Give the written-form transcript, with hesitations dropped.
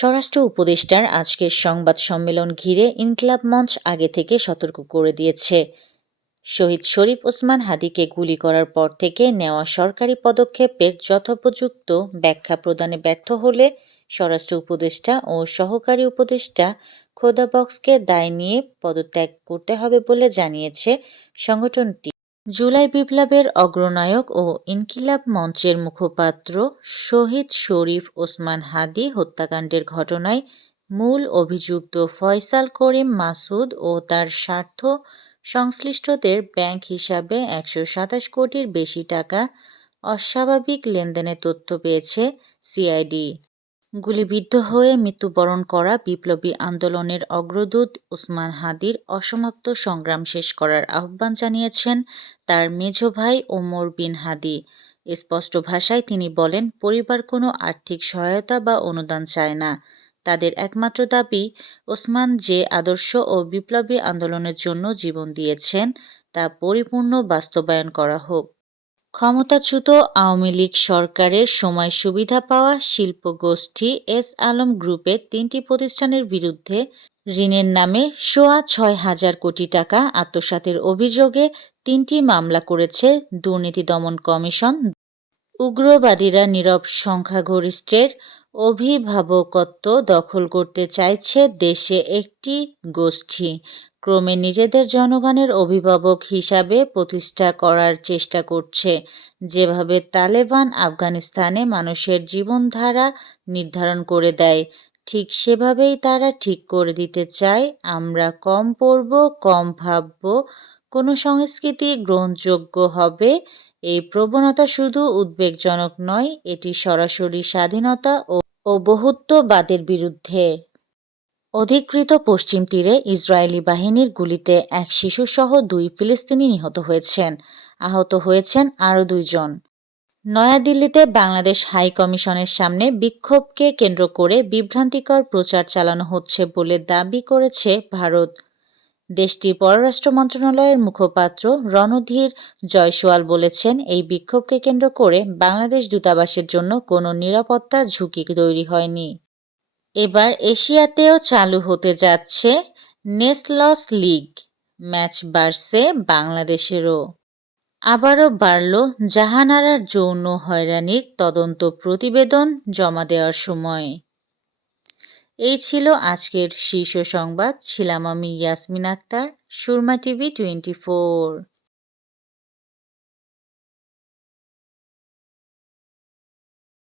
স্বরাষ্ট্র উপদেষ্টার আজকের সংবাদ সম্মেলন ঘিরে ইনকিলাব মঞ্চ আগে থেকে সতর্ক করে দিয়েছে। শহীদ শরীফ ওসমান হাদিকে গুলি করার পর থেকে নেওয়া সরকারি পদক্ষেপের যথোপযুক্ত ব্যাখ্যা প্রদানে ব্যর্থ হলে স্বরাষ্ট্র উপদেষ্টা ও সহকারী উপদেষ্টা খোদা বক্সকে দায় নিয়ে পদত্যাগ করতে হবে বলে জানিয়েছে সংগঠনটি। জুলাই বিপ্লবের অগ্রনায়ক ও ইনকিলাব মঞ্চের মুখপাত্র শহীদ শরীফ ওসমান হাদি হত্যাকাণ্ডের ঘটনায় মূল অভিযুক্ত ফয়সাল করিম মাসুদ ও তার স্বার্থ সংশ্লিষ্টদের ব্যাংক হিসাবে ১২৭ কোটির বেশি টাকা অস্বাভাবিক লেনদেনের তথ্য পেয়েছে সিআইডি। গুলিবিদ্ধ হয়ে মৃত্যুবরণ করা বিপ্লবী আন্দোলনের অগ্রদূত ওসমান হাদির অসমাপ্ত সংগ্রাম শেষ করার আহ্বান জানিয়েছেন তার মেজ ভাই ওমর বিন হাদি। স্পষ্ট ভাষায় তিনি বলেন, পরিবার কোনো আর্থিক সহায়তা বা অনুদান চায় না। তাদের একমাত্র দাবি ওসমান যে আদর্শ ও বিপ্লবী আন্দোলনের জন্য জীবন দিয়েছেন তা পরিপূর্ণ বাস্তবায়ন করা হোক। ক্ষমতাচ্যুত আওয়ামী লীগ সরকারের সময় সুবিধা পাওয়া শিল্পগোষ্ঠী এস আলম গ্রুপের ৩টি প্রতিষ্ঠানের বিরুদ্ধে ঋণের নামে ৬,৫০০ কোটি টাকা আত্মসাতের অভিযোগে ৩টি মামলা করেছে দুর্নীতি দমন কমিশন। উগ্রবাদীরা নীরব সংখ্যাগরিষ্ঠের অভিভাবকত্ব দখল করতে চাইছে দেশে একটি গোষ্ঠী ক্রমে নিজেদের জনগণের অভিভাবক হিসাবে প্রতিষ্ঠা করার চেষ্টা করছে। যেভাবে তালেবান আফগানিস্তানে মানুষের জীবনধারা নির্ধারণ করে দেয়, ঠিক সেভাবেই তারা ঠিক করে দিতে চায় আমরা কম পড়ব, কম ভাবব, কোনো সংস্কৃতি গ্রহণযোগ্য হবে। এই প্রবণতা শুধু উদ্বেগজনক নয়, এটি সরাসরি স্বাধীনতা ও বহুত্ববাদের বিরুদ্ধে। অধিকৃত পশ্চিম তীরে ইসরায়েলি বাহিনীর গুলিতে এক শিশুসহ ২ ফিলিস্তিনি নিহত হয়েছেন। আহত হয়েছেন আরও ২ জন। নয়াদিল্লিতে বাংলাদেশ হাই কমিশনের সামনে বিক্ষোভকে কেন্দ্র করে বিভ্রান্তিকর প্রচার চালানো হচ্ছে বলে দাবি করেছে ভারত। দেশটির পররাষ্ট্র মন্ত্রণালয়ের মুখপাত্র রণধীর জয়সওয়াল বলেছেন, এই বিক্ষোভকে কেন্দ্র করে বাংলাদেশ দূতাবাসের জন্য কোনো নিরাপত্তা ঝুঁকি তৈরি হয়নি। এবার এশিয়াতেও চালু হতে যাচ্ছে নেশনস লিগ, ম্যাচ বাড়ছে বাংলাদেশেরও। আবারও বাড়ল জাহানারার যৌন হয়রানির তদন্ত প্রতিবেদন জমা দেওয়ার সময়। এই ছিল আজকের শীর্ষ সংবাদ। ছিলাম আমি ইয়াসমিন আক্তার, সুরমা টিভি 24।